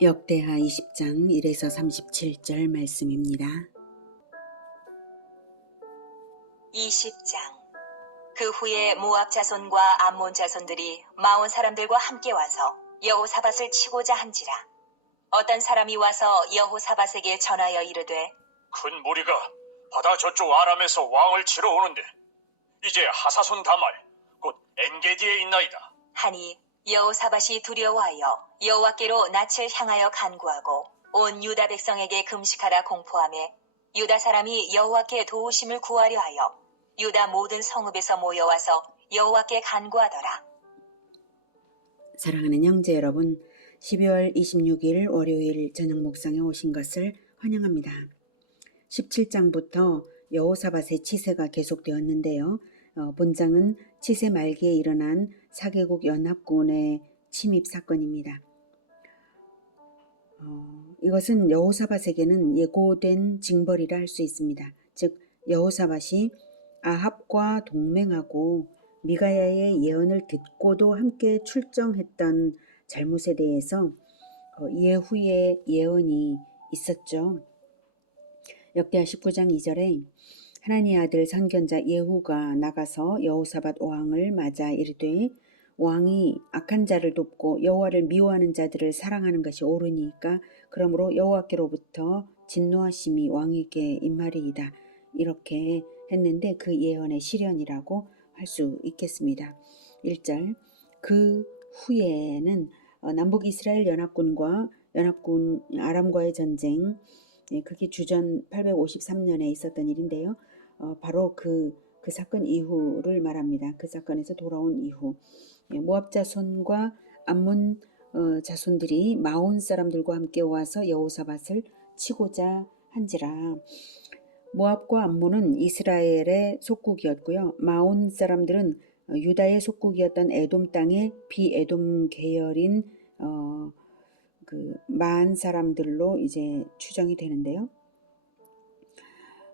역대하 20장 1에서 37절 말씀입니다. 20장. 그 후에 모압 자손과 암몬 자손들이 마온 사람들과 함께 와서 여호사밧을 치고자 한지라. 어떤 사람이 와서 여호사밧에게 전하여 이르되, 큰 무리가 바다 저쪽 아람에서 왕을 치러 오는데 이제 하사손 다말 곧 엔게디에 있나이다. 하니 여호사밧이 두려워하여 여호와께로 낯을 향하여 간구하고 온 유다 백성에게 금식하라 공포하며 유다 사람이 여호와께 도우심을 구하려 하여 유다 모든 성읍에서 모여와서 여호와께 간구하더라. 사랑하는 형제 여러분, 12월 26일 월요일 저녁 묵상에 오신 것을 환영합니다. 17장부터 여호사밧의 치세가 계속되었는데요. 본장은 치세 말기에 일어난 4개국 연합군의 침입 사건입니다. 이것은 여호사밧에게는 예고된 징벌이라 할 수 있습니다. 즉 여호사밧이 아합과 동맹하고 미가야의 예언을 듣고도 함께 출정했던 잘못에 대해서 예후의 예언이 있었죠. 역대하 19장 2절에 하나님의 아들 선견자 예후가 나가서 여호사밧 왕을 맞아 이르되, 왕이 악한 자를 돕고 여호와를 미워하는 자들을 사랑하는 것이 옳으니까 그러므로 여호와께로부터 진노하심이 왕에게 임하리이다. 이렇게 했는데 그 예언의 실현이라고 할 수 있겠습니다. 1절. 그 후에는 남북 이스라엘 연합군 아람과의 전쟁, 그게 주전 853년에 있었던 일인데요. 바로 그 사건 이후를 말합니다. 그 사건에서 돌아온 이후 모압 자손과 암몬 자손들이 마온 사람들과 함께 와서 여호사밧을 치고자 한지라. 모압과 암몬은 이스라엘의 속국이었고요. 마온 사람들은 유다의 속국이었던 에돔 땅의 비에돔 계열인 그 마한 사람들로 이제 추정이 되는데요.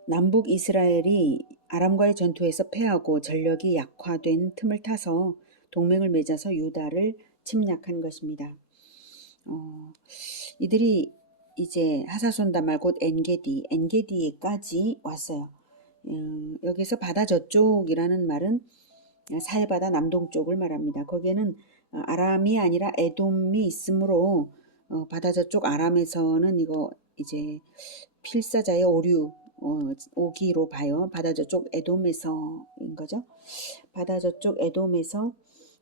남북 이스라엘이 아람과의 전투에서 패하고 전력이 약화된 틈을 타서 동맹을 맺어서 유다를 침략한 것입니다. 이들이 이제 하사손 다말 곧 엔게디까지 왔어요. 여기서 바다 저쪽이라는 말은 사해바다 남동쪽을 말합니다. 거기에는 아람이 아니라 에돔이 있으므로 바다 저쪽 아람에서는 이거 이제 필사자의 오기로 봐요. 바다 저쪽 에돔에서인 거죠. 바다 저쪽 에돔에서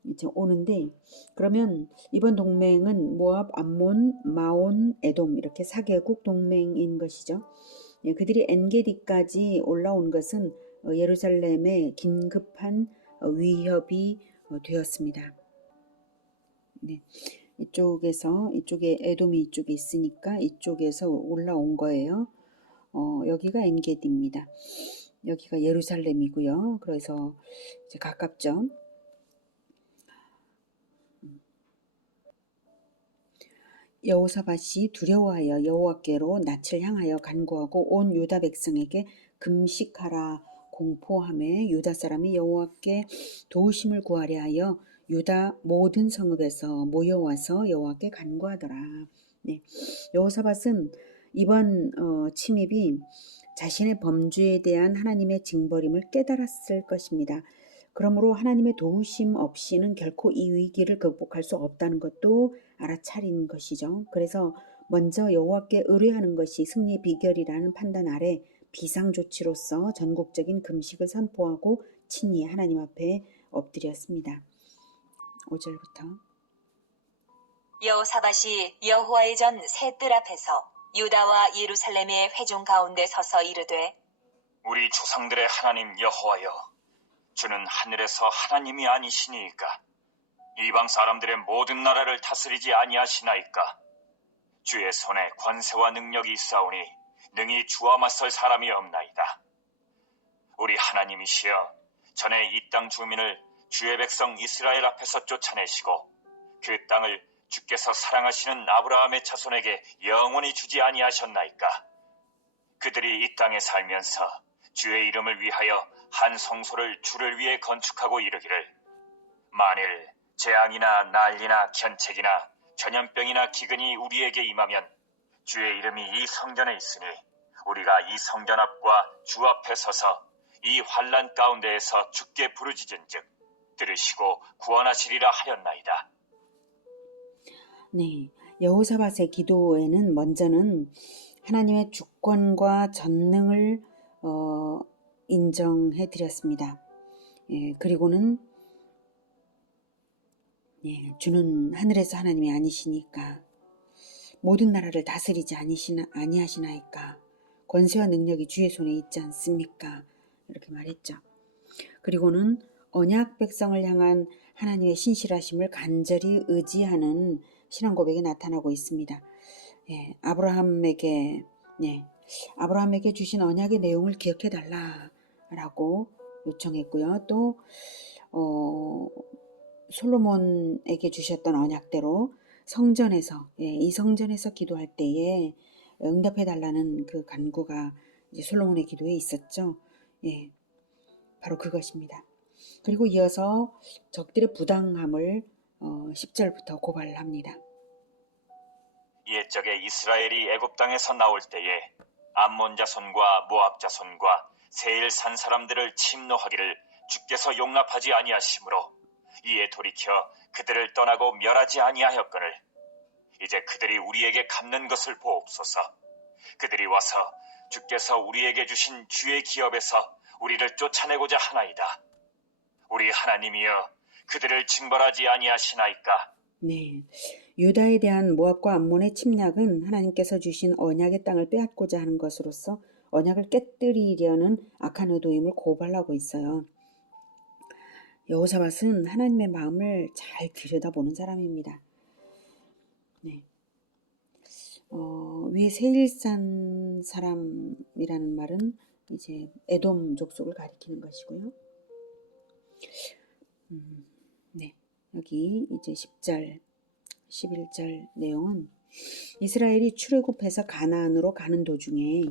이제 오는데, 그러면 이번 동맹은 모압, 암몬, 마온, 에돔 이렇게 4개국 동맹인 것이죠. 그들이 엔게디까지 올라온 것은 예루살렘에 긴급한 위협이 되었습니다. 네. 이쪽에 에돔이 이쪽에 있으니까 이쪽에서 올라온 거예요. 여기가 엔게디입니다. 여기가 예루살렘이고요. 그래서 이제 가깝죠. 여호사밧이 두려워하여 여호와께로 낯을 향하여 간구하고 온 유다 백성에게 금식하라 공포하며 유다 사람이 여호와께 도우심을 구하려 하여 유다 모든 성읍에서 모여와서 여호와께 간구하더라. 네. 여호사밧은 이번 침입이 자신의 범죄에 대한 하나님의 징벌임을 깨달았을 것입니다. 그러므로 하나님의 도우심 없이는 결코 이 위기를 극복할 수 없다는 것도 알아차린 것이죠. 그래서 먼저 여호와께 의뢰하는 것이 승리의 비결이라는 판단 아래 비상조치로서 전국적인 금식을 선포하고 친히 하나님 앞에 엎드렸습니다. 5절부터. 여호사밧이 여호와의 전 새 뜰 앞에서 유다와 예루살렘의 회중 가운데 서서 이르되, 우리 조상들의 하나님 여호와여, 주는 하늘에서 하나님이 아니시니이까 이방 사람들의 모든 나라를 다스리지 아니하시나이까. 주의 손에 권세와 능력이 있사오니 능히 주와 맞설 사람이 없나이다. 우리 하나님이시여, 전에 이 땅 주민을 주의 백성 이스라엘 앞에서 쫓아내시고 그 땅을 주께서 사랑하시는 아브라함의 자손에게 영원히 주지 아니하셨나이까. 그들이 이 땅에 살면서 주의 이름을 위하여 한 성소를 주를 위해 건축하고 이르기를, 만일 재앙이나 난리나 견책이나 전염병이나 기근이 우리에게 임하면 주의 이름이 이 성전에 있으니 우리가 이 성전 앞과 주 앞에 서서 이 환난 가운데에서 주께 부르짖은즉 들으시고 구원하시리라 하였나이다. 네, 여호사밧의 기도에는 먼저는 하나님의 주권과 전능을 인정해 드렸습니다. 예, 그리고는 예, 주는 하늘에서 하나님이 아니시니까 모든 나라를 다스리지 아니하시나이까 권세와 능력이 주의 손에 있지 않습니까? 이렇게 말했죠. 그리고는 언약 백성을 향한 하나님의 신실하심을 간절히 의지하는 신앙 고백이 나타나고 있습니다. 예, 아브라함에게 주신 언약의 내용을 기억해 달라라고 요청했고요. 또 솔로몬에게 주셨던 언약대로 성전에서 이 성전에서 기도할 때에 응답해 달라는 그 간구가 이제 솔로몬의 기도에 있었죠. 예, 바로 그것입니다. 그리고 이어서 적들의 부당함을 10절부터 고발합니다. 옛적에 이스라엘이 애굽 땅에서 나올 때에 암몬 자손과 모압 자손과 세일 산 사람들을 침노하기를 주께서 용납하지 아니하시므로 이에 돌이켜 그들을 떠나고 멸하지 아니하였거늘 이제 그들이 우리에게 갚는 것을 보옵소서. 그들이 와서 주께서 우리에게 주신 주의 기업에서 우리를 쫓아내고자 하나이다. 우리 하나님이여 그들을 징벌하지 아니하시나이까. 네, 유다에 대한 모압과 암몬의 침략은 하나님께서 주신 언약의 땅을 빼앗고자 하는 것으로서 언약을 깨뜨리려는 악한 의도임을 고발하고 있어요. 여호사밧은 하나님의 마음을 잘 들여다보는 사람입니다. 네. 위에 세일산 사람이라는 말은 이제 에돔 족속을 가리키는 것이고요. 네. 여기 이제 10절, 11절 내용은 이스라엘이 출애굽해서 가나안으로 가는 도중에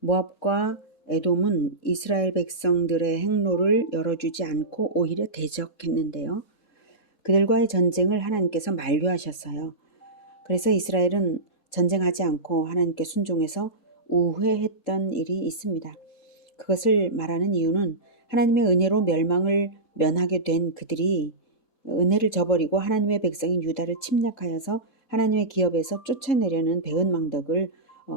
모압과 에돔은 이스라엘 백성들의 행로를 열어주지 않고 오히려 대적했는데요. 그들과의 전쟁을 하나님께서 만류하셨어요. 그래서 이스라엘은 전쟁하지 않고 하나님께 순종해서 우회했던 일이 있습니다. 그것을 말하는 이유는 하나님의 은혜로 멸망을 면하게 된 그들이 은혜를 저버리고 하나님의 백성인 유다를 침략하여서 하나님의 기업에서 쫓아내려는 배은망덕을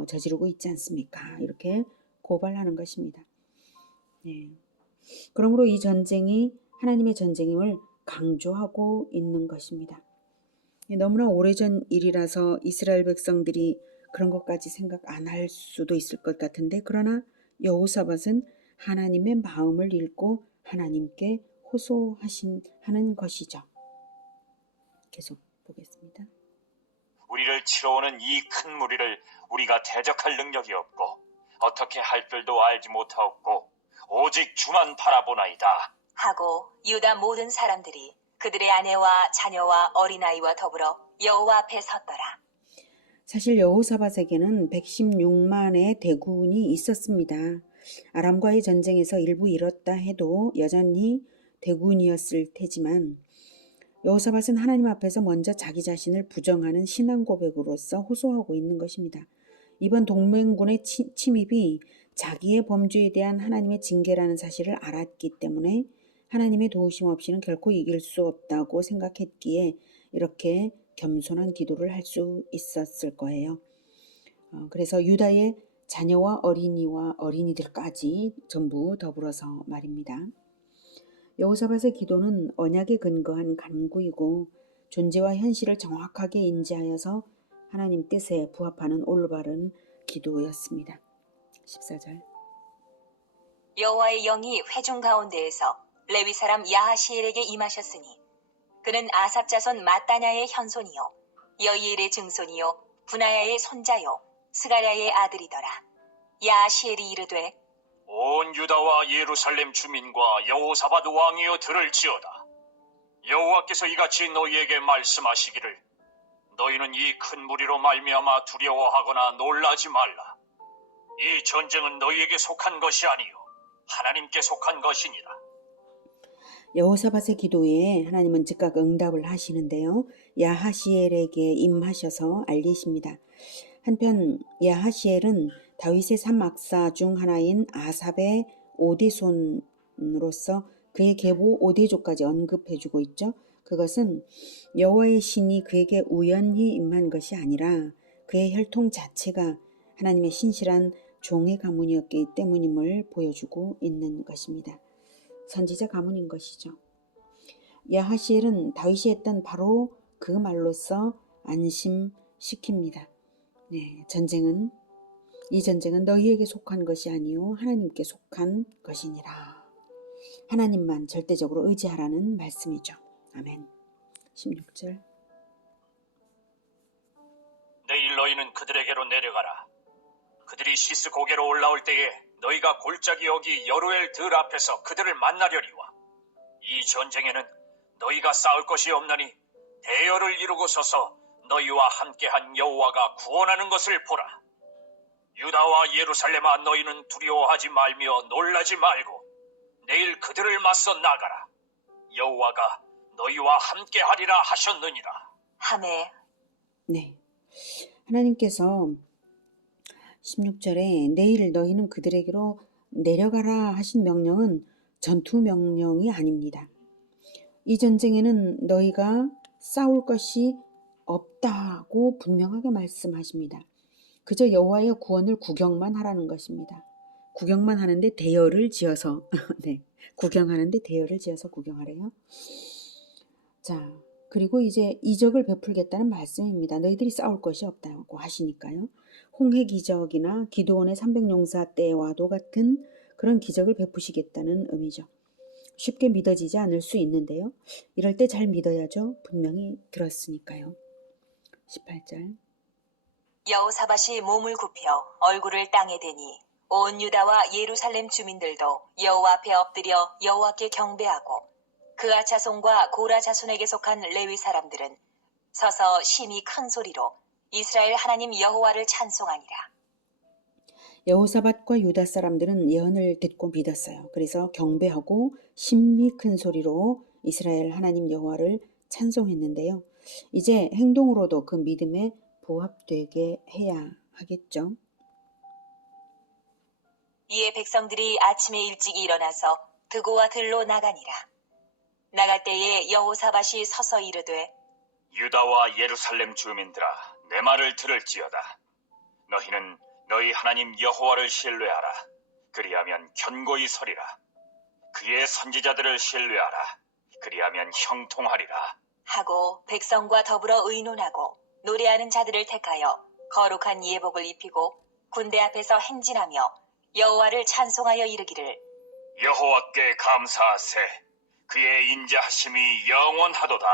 저지르고 있지 않습니까? 이렇게 고발하는 것입니다. 네. 그러므로 이 전쟁이 하나님의 전쟁임을 강조하고 있는 것입니다. 너무나 오래전 일이라서 이스라엘 백성들이 그런 것까지 생각 안 할 수도 있을 것 같은데 그러나 여호사밧은 하나님의 마음을 읽고 하나님께 호소하는 것이죠. 계속 보겠습니다. 우리를 치러오는 이 큰 무리를 우리가 대적할 능력이 없고 어떻게 할 줄도 알지 못하옵고 오직 주만 바라보나이다. 하고 유다 모든 사람들이 그들의 아내와 자녀와 어린아이와 더불어 여호와 앞에 섰더라. 사실 여호사밧에게는 116만의 대군이 있었습니다. 아람과의 전쟁에서 일부 잃었다 해도 여전히 대군이었을 테지만 여호사밧은 하나님 앞에서 먼저 자기 자신을 부정하는 신앙 고백으로서 호소하고 있는 것입니다. 이번 동맹군의 침입이 자기의 범죄에 대한 하나님의 징계라는 사실을 알았기 때문에 하나님의 도우심 없이는 결코 이길 수 없다고 생각했기에 이렇게 겸손한 기도를 할 수 있었을 거예요. 그래서 유다의 자녀와 어린이들까지 전부 더불어서 말입니다. 여호사밧의 기도는 언약에 근거한 간구이고 존재와 현실을 정확하게 인지하여서 하나님 뜻에 부합하는 올바른 기도였습니다. 14절 여호와의 영이 회중 가운데에서 레위 사람 야하시엘에게 임하셨으니 그는 아삽 자손 마따냐의 현손이요 여이엘의 증손이요 분하야의 손자요 스가랴의 아들이더라. 야하시엘이 이르되 온 유다와 예루살렘 주민과 여호사밧 왕이여 들을지어다. 여호와께서 이같이 너희에게 말씀하시기를 너희는 이 큰 무리로 말미암아 두려워하거나 놀라지 말라. 이 전쟁은 너희에게 속한 것이 아니요 하나님께 속한 것이니라. 여호사밧의 기도에 하나님은 즉각 응답을 하시는데요. 야하시엘에게 임하셔서 알리십니다. 한편 야하시엘은 다윗의 3악사 중 하나인 아삽의 5대 손으로서 그의 계보 5대조까지 언급해주고 있죠. 그것은 여호와의 신이 그에게 우연히 임한 것이 아니라 그의 혈통 자체가 하나님의 신실한 종의 가문이었기 때문임을 보여주고 있는 것입니다. 선지자 가문인 것이죠. 야하시엘은 다윗이 했던 바로 그 말로써 안심시킵니다. 네, 이 전쟁은 너희에게 속한 것이 아니요 하나님께 속한 것이니라. 하나님만 절대적으로 의지하라는 말씀이죠. 아멘. 16절. 내일 너희는 그들에게로 내려가라. 그들이 시스 고개로 올라올 때에 너희가 골짜기 여기 여루엘 들 앞에서 그들을 만나려리와 이 전쟁에는 너희가 싸울 것이 없나니 대열을 이루고 서서 너희와 함께한 여호와가 구원하는 것을 보라. 유다와 예루살렘아 너희는 두려워하지 말며 놀라지 말고 내일 그들을 맞서 나가라. 여호와가 너희와 함께하리라 하셨느니라. 하매 네, 하나님께서 16절에 내일 너희는 그들에게로 내려가라 하신 명령은 전투 명령이 아닙니다. 이 전쟁에는 너희가 싸울 것이 없다고 분명하게 말씀하십니다. 그저 여호와의 구원을 구경만 하라는 것입니다. 구경만 하는데 대열을 지어서 네, 구경하는데 대열을 지어서 구경하래요. 자, 그리고 이제 이적을 베풀겠다는 말씀입니다. 너희들이 싸울 것이 없다고 하시니까요. 홍해 기적이나 기드온의 300용사 때와도 같은 그런 기적을 베푸시겠다는 의미죠. 쉽게 믿어지지 않을 수 있는데요. 이럴 때 잘 믿어야죠. 분명히 들었으니까요. 18절. 여호사밧이 몸을 굽혀 얼굴을 땅에 대니 온 유다와 예루살렘 주민들도 여호와 앞에 엎드려 여호와께 경배하고 그아 자손과 고라 자손에게 속한 레위 사람들은 서서 심히 큰 소리로 이스라엘 하나님 여호와를 찬송하니라. 여호사밧과 유다 사람들은 예언을 듣고 믿었어요. 그래서 경배하고 심히 큰 소리로 이스라엘 하나님 여호와를 찬송했는데요. 이제 행동으로도 그 믿음에 부합되게 해야 하겠죠. 이에 백성들이 아침에 일찍 일어나서 드고와 들로 나가니라. 나갈 때에 여호사밧이 서서 이르되 유다와 예루살렘 주민들아 내 말을 들을지어다. 너희는 너희 하나님 여호와를 신뢰하라. 그리하면 견고히 서리라. 그의 선지자들을 신뢰하라. 그리하면 형통하리라. 하고 백성과 더불어 의논하고 노래하는 자들을 택하여 거룩한 예복을 입히고 군대 앞에서 행진하며 여호와를 찬송하여 이르기를 여호와께 감사하세. 그의 인자하심이 영원하도다.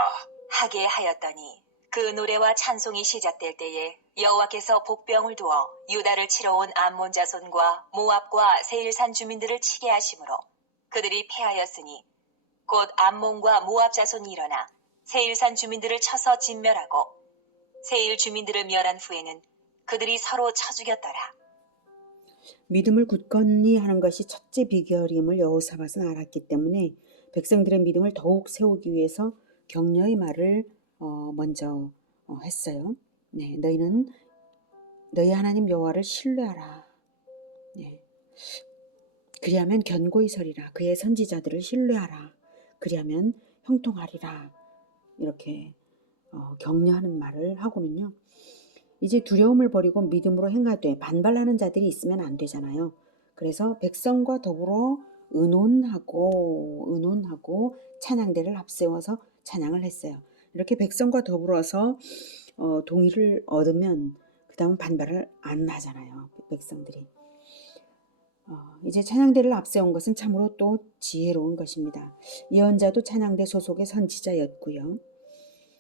하게 하였더니 그 노래와 찬송이 시작될 때에 여호와께서 복병을 두어 유다를 치러 온 암몬 자손과 모압과 세일산 주민들을 치게 하심으로 그들이 패하였으니 곧 암몬과 모압 자손이 일어나 세일산 주민들을 쳐서 진멸하고 세일 주민들을 멸한 후에는 그들이 서로 쳐 죽였더라. 믿음을 굳건히 하는 것이 첫째 비결임을 여호사밧은 알았기 때문에 백성들의 믿음을 더욱 세우기 위해서 격려의 말을 먼저 했어요. 네, 너희는 너희 하나님 여호와를 신뢰하라. 네. 그리하면 견고히 서리라. 그의 선지자들을 신뢰하라. 그리하면 형통하리라. 이렇게 격려하는 말을 하고는요. 이제 두려움을 버리고 믿음으로 행하되 반발하는 자들이 있으면 안 되잖아요. 그래서 백성과 더불어 의논하고 찬양대를 앞세워서 찬양을 했어요. 이렇게 백성과 더불어서 동의를 얻으면 그 다음 반발을 안 하잖아요. 백성들이. 이제 찬양대를 앞세운 것은 참으로 또 지혜로운 것입니다. 예언자도 찬양대 소속의 선지자였고요.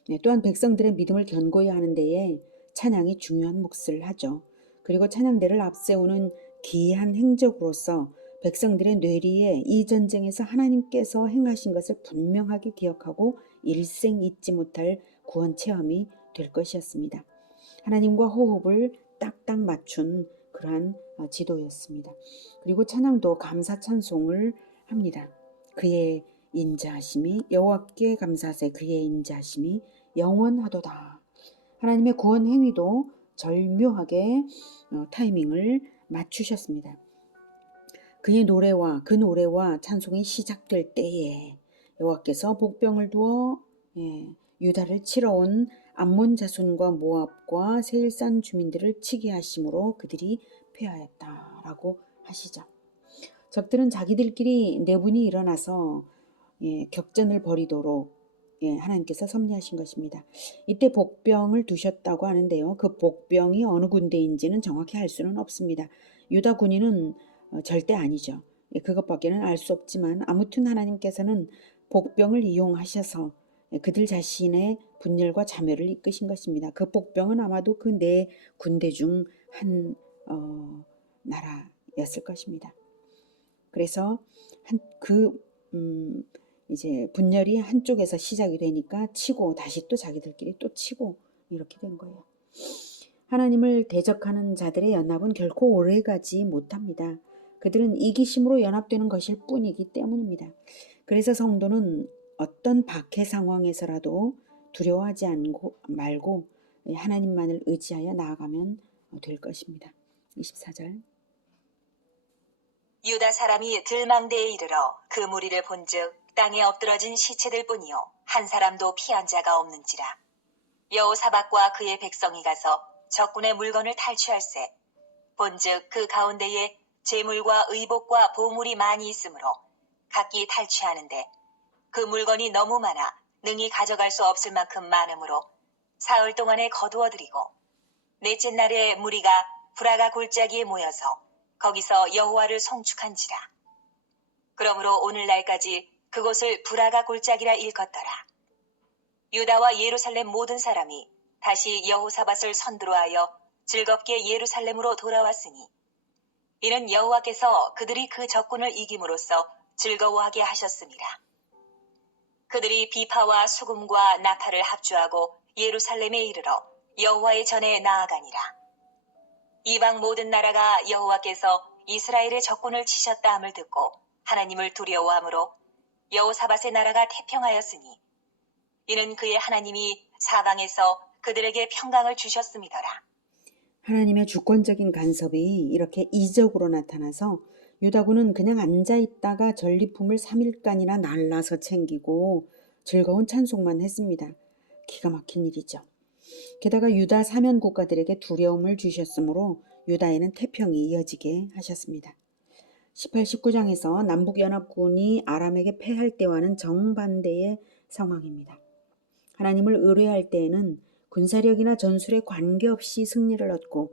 네, 또한 백성들의 믿음을 견고히 하는 데에 찬양이 중요한 몫을 하죠. 그리고 찬양대를 앞세우는 기이한 행적으로서 백성들의 뇌리에 이 전쟁에서 하나님께서 행하신 것을 분명하게 기억하고 일생 잊지 못할 구원 체험이 될 것이었습니다. 하나님과 호흡을 딱딱 맞춘 그러한 지도였습니다. 그리고 찬양도 감사 찬송을 합니다. 그의 인자하심이 여호와께 감사하세. 그의 인자하심이 영원하도다. 하나님의 구원 행위도 절묘하게 타이밍을 맞추셨습니다. 그 노래와 찬송이 시작될 때에 여호와께서 복병을 두어 유다를 치러 온 암몬 자손과 모압과 세일산 주민들을 치게 하심으로 그들이 패하였다라고 하시죠. 적들은 자기들끼리 내분이 일어나서 격전을 벌이도록 하나님께서 섭리하신 것입니다. 이때 복병을 두셨다고 하는데요. 그 복병이 어느 군대인지는 정확히 알 수는 없습니다. 유다 군인은 절대 아니죠. 그것밖에는 알 수 없지만 아무튼 하나님께서는 복병을 이용하셔서 그들 자신의 분열과 자멸을 이끄신 것입니다. 그 복병은 아마도 그 네 군대 중 한 나라였을 것입니다. 그래서 이제 분열이 한쪽에서 시작이 되니까 치고 다시 또 자기들끼리 또 치고 이렇게 된 거예요. 하나님을 대적하는 자들의 연합은 결코 오래가지 못합니다. 그들은 이기심으로 연합되는 것일 뿐이기 때문입니다. 그래서 성도는 어떤 박해 상황에서라도 두려워하지 말고 하나님만을 의지하여 나아가면 될 것입니다. 24절. 유다 사람이 들망대에 이르러 그 무리를 본즉 땅에 엎드러진 시체들 뿐이요 한 사람도 피한 자가 없는지라. 여호사밧과 그의 백성이 가서 적군의 물건을 탈취할세. 본즉 그 가운데에 재물과 의복과 보물이 많이 있으므로 각기 탈취하는데 그 물건이 너무 많아 능히 가져갈 수 없을 만큼 많으므로 사흘 동안에 거두어들이고 넷째 날에 무리가 브라가 골짜기에 모여서 거기서 여호와를 송축한지라. 그러므로 오늘날까지 그곳을 브라가 골짜기라 일컫더라. 유다와 예루살렘 모든 사람이 다시 여호사밧을 선두로하여 즐겁게 예루살렘으로 돌아왔으니 이는 여호와께서 그들이 그 적군을 이김으로써 즐거워하게 하셨습니다. 그들이 비파와 수금과 나팔을 합주하고 예루살렘에 이르러 여호와의 전에 나아가니라. 이방 모든 나라가 여호와께서 이스라엘의 적군을 치셨다 함을 듣고 하나님을 두려워함으로 여호사밧의 나라가 태평하였으니 이는 그의 하나님이 사방에서 그들에게 평강을 주셨음이더라. 하나님의 주권적인 간섭이 이렇게 이적으로 나타나서 유다군은 그냥 앉아있다가 전리품을 3일간이나 날라서 챙기고 즐거운 찬송만 했습니다. 기가 막힌 일이죠. 게다가 유다 사면 국가들에게 두려움을 주셨으므로 유다에는 태평이 이어지게 하셨습니다. 18, 19장에서 남북연합군이 아람에게 패할 때와는 정반대의 상황입니다. 하나님을 의뢰할 때에는 군사력이나 전술에 관계없이 승리를 얻고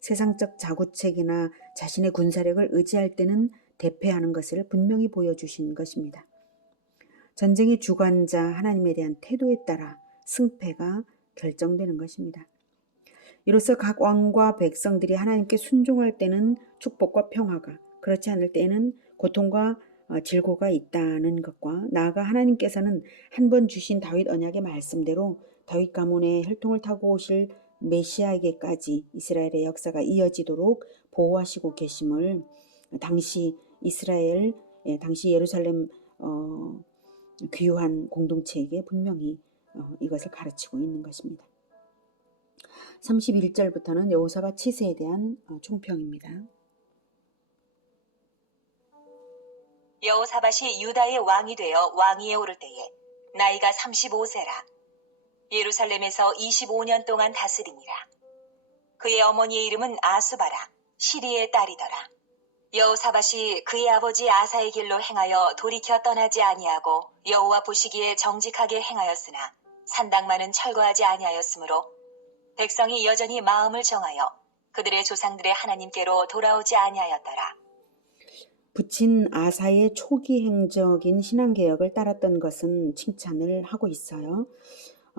세상적 자구책이나 자신의 군사력을 의지할 때는 대패하는 것을 분명히 보여주신 것입니다. 전쟁의 주관자 하나님에 대한 태도에 따라 승패가 결정되는 것입니다. 이로써 각 왕과 백성들이 하나님께 순종할 때는 축복과 평화가, 그렇지 않을 때에는 고통과 질고가 있다는 것과 나아가 하나님께서는 한 번 주신 다윗 언약의 말씀대로 다윗 가문의 혈통을 타고 오실 메시아에게까지 이스라엘의 역사가 이어지도록 보호하시고 계심을 당시 예루살렘 귀요한 공동체에게 분명히 이것을 가르치고 있는 것입니다. 31절부터는 여호사밧 치세에 대한 총평입니다. 여호사밧이 유다의 왕이 되어 왕위에 오를 때에 나이가 35세라. 예루살렘에서 25년 동안 다스리니라. 그의 어머니의 이름은 아수바라, 시리의 딸이더라. 여호사밧이 그의 아버지 아사의 길로 행하여 돌이켜 떠나지 아니하고 여호와 보시기에 정직하게 행하였으나 산당만은 철거하지 아니하였으므로 백성이 여전히 마음을 정하여 그들의 조상들의 하나님께로 돌아오지 아니하였더라. 부친 아사의 초기 행적인 신앙개혁을 따랐던 것은 칭찬을 하고 있어요.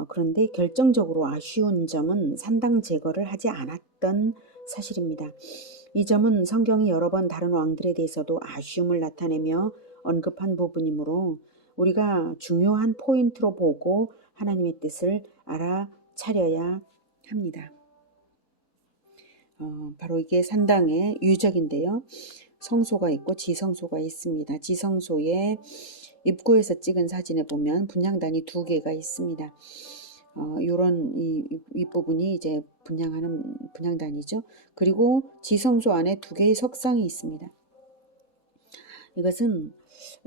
그런데 결정적으로 아쉬운 점은 산당 제거를 하지 않았던 사실입니다. 이 점은 성경이 여러 번 다른 왕들에 대해서도 아쉬움을 나타내며 언급한 부분이므로 우리가 중요한 포인트로 보고 하나님의 뜻을 알아차려야 합니다. 바로 이게 산당의 유적인데요. 성소가 있고 지성소가 있습니다. 지성소의 입구에서 찍은 사진에 보면 분향단이 2개가 있습니다. 요런 이 부분이 이제 분양하는 분양단이죠. 그리고 지성소 안에 2개의 석상이 있습니다. 이것은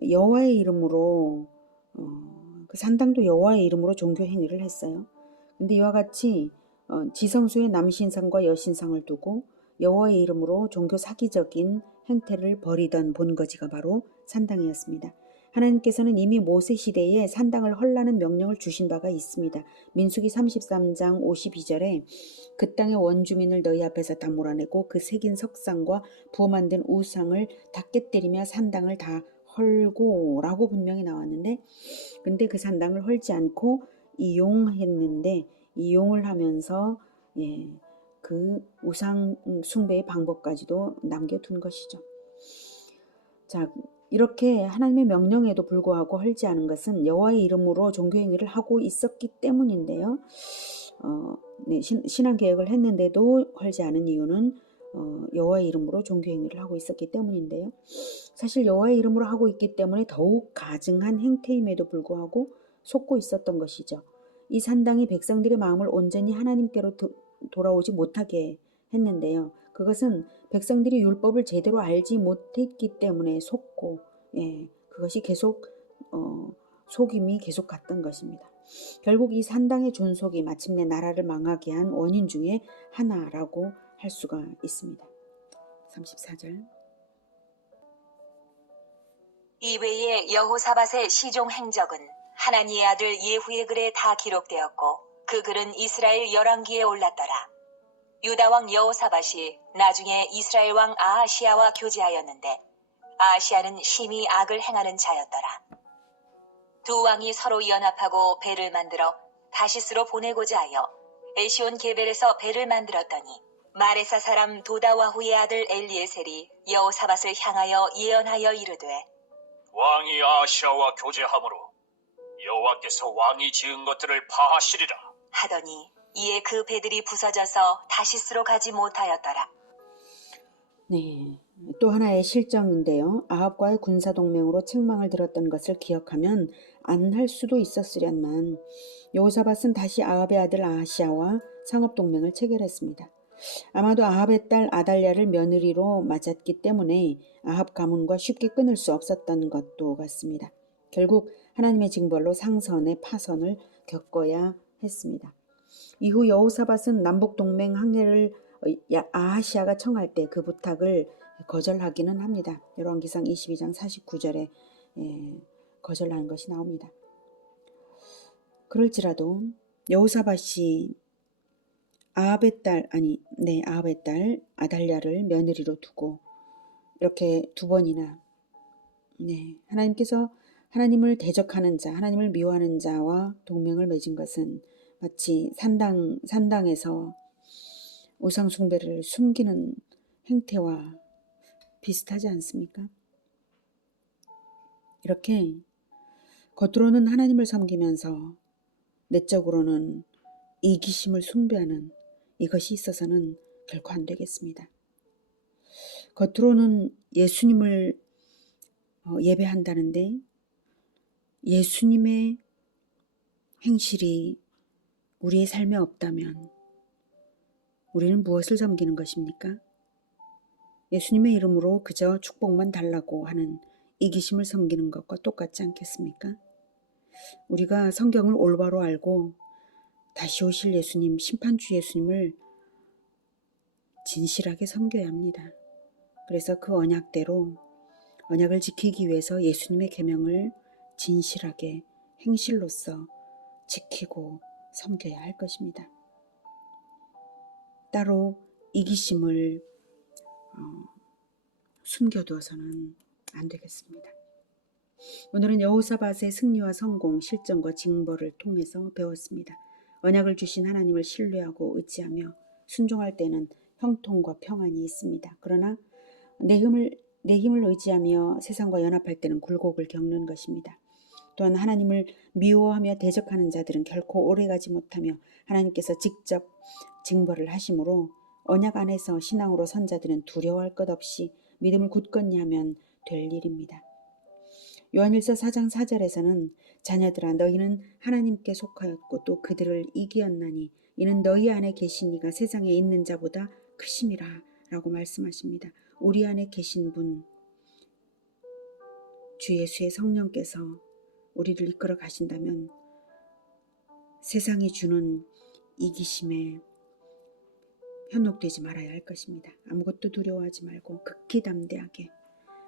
여호와의 이름으로 그 산당도 여호와의 이름으로 종교 행위를 했어요. 근데 이와 같이 지성소에 남신상과 여신상을 두고 여호와의 이름으로 종교 사기적인 행태를 벌이던 본거지가 바로 산당이었습니다. 하나님께서는 이미 모세 시대에 산당을 헐라는 명령을 주신 바가 있습니다. 민수기 33장 52절에 그 땅의 원주민을 너희 앞에서 다 몰아내고 그 새긴 석상과 부어 만든 우상을 다 깨뜨리며 산당을 다 헐고 라고 분명히 나왔는데, 근데 그 산당을 헐지 않고 이용했는데, 이용을 하면서 그 우상 숭배의 방법까지도 남겨둔 것이죠. 자, 이렇게 하나님의 명령에도 불구하고 헐지 않은 것은 여호와의 이름으로 종교행위를 하고 있었기 때문인데요. 신앙개혁을 했는데도 헐지 않은 이유는 여호와의 이름으로 종교행위를 하고 있었기 때문인데요. 사실 여호와의 이름으로 하고 있기 때문에 더욱 가증한 행태임에도 불구하고 속고 있었던 것이죠. 이 산당이 백성들의 마음을 온전히 하나님께로 돌아오지 못하게 했는데요. 그것은 백성들이 율법을 제대로 알지 못했기 때문에 속고, 그것이 계속 속임이 계속 갔던 것입니다. 결국 이 산당의 존속이 마침내 나라를 망하게 한 원인 중에 하나라고 할 수가 있습니다. 34절. 이외에 여호사밧의 시종 행적은 하나니의 아들 예후의 글에 다 기록되었고 그 글은 이스라엘 열왕기에 올랐더라. 유다왕 여호사밧이 나중에 이스라엘 왕 아하시야와 교제하였는데 아하시야는 심히 악을 행하는 자였더라. 두 왕이 서로 연합하고 배를 만들어 다시스로 보내고자 하여 에시온 게벨에서 배를 만들었더니 마레사 사람 도다와후의 아들 엘리에셀이 여호사밧을 향하여 예언하여 이르되 왕이 아하시야와 교제함으로 여호와께서 왕이 지은 것들을 파하시리라 하더니 이에 그 배들이 부서져서 다시스로 가지 못하였더라. 네, 또 하나의 실정인데요. 아합과의 군사동맹으로 책망을 들었던 것을 기억하면 안 할 수도 있었으련만 여호사밧은 다시 아합의 아들 아하시야와 상업동맹을 체결했습니다. 아마도 아합의 딸 아달랴를 며느리로 맞았기 때문에 아합 가문과 쉽게 끊을 수 없었던 것도 같습니다. 결국 하나님의 징벌로 상선의 파선을 겪어야 했습니다. 이후 여호사밧은 남북동맹 항해를 아하시야가 청할 때 그 부탁을 거절하기는 합니다. 열왕기상 22장 49절에 거절하는 것이 나옵니다. 그럴지라도 여호사밧이 아합의 딸 아달랴를 며느리로 두고 이렇게 2번이나 하나님께서 하나님을 대적하는 자, 하나님을 미워하는 자와 동맹을 맺은 것은 마치 산당에서 우상 숭배를 숨기는 행태와 비슷하지 않습니까? 이렇게 겉으로는 하나님을 섬기면서 내적으로는 이기심을 숭배하는 이것이 있어서는 결코 안 되겠습니다. 겉으로는 예수님을 예배한다는데 예수님의 행실이 우리의 삶에 없다면 우리는 무엇을 섬기는 것입니까? 예수님의 이름으로 그저 축복만 달라고 하는 이기심을 섬기는 것과 똑같지 않겠습니까? 우리가 성경을 올바로 알고 다시 오실 예수님, 심판주 예수님을 진실하게 섬겨야 합니다. 그래서 그 언약대로 언약을 지키기 위해서 예수님의 계명을 진실하게 행실로서 지키고 섬겨야 할 것입니다. 따로 이기심을 숨겨두어서는 안 되겠습니다. 오늘은 여호사밧의 승리와 성공, 실정과 징벌을 통해서 배웠습니다. 언약을 주신 하나님을 신뢰하고 의지하며 순종할 때는 형통과 평안이 있습니다. 그러나 내 힘을 의지하며 세상과 연합할 때는 굴곡을 겪는 것입니다. 또한 하나님을 미워하며 대적하는 자들은 결코 오래가지 못하며 하나님께서 직접 징벌을 하심으로 언약 안에서 신앙으로 선 자들은 두려워할 것 없이 믿음을 굳건히 하면 될 일입니다. 요한일서 4장 4절에서는 자녀들아 너희는 하나님께 속하였고 또 그들을 이기었나니 이는 너희 안에 계신 이가 세상에 있는 자보다 크심이라 라고 말씀하십니다. 우리 안에 계신 분 주 예수의 성령께서 우리를 이끌어 가신다면 세상이 주는 이기심에 현혹되지 말아야 할 것입니다. 아무것도 두려워하지 말고 극히 담대하게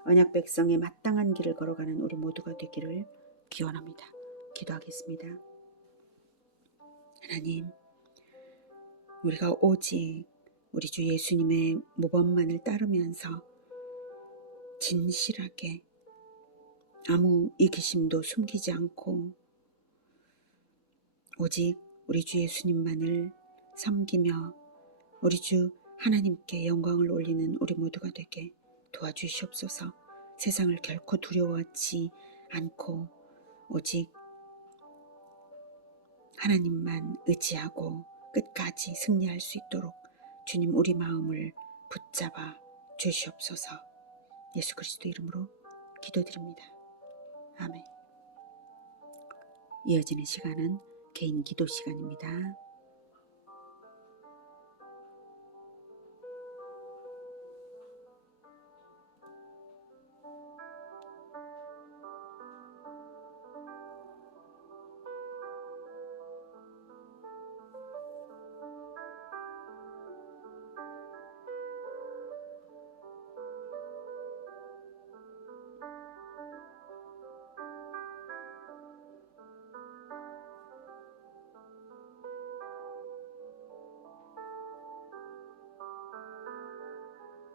언약 백성의 마땅한 길을 걸어가는 우리 모두가 되기를 기원합니다. 기도하겠습니다. 하나님, 우리가 오직 우리 주 예수님의 모범만을 따르면서 진실하게 아무 이기심도 숨기지 않고 오직 우리 주 예수님만을 섬기며 우리 주 하나님께 영광을 올리는 우리 모두가 되게 도와주시옵소서. 세상을 결코 두려워하지 않고 오직 하나님만 의지하고 끝까지 승리할 수 있도록 주님 우리 마음을 붙잡아 주시옵소서. 예수 그리스도 이름으로 기도드립니다. 아멘. 이어지는 시간은 개인 기도 시간입니다.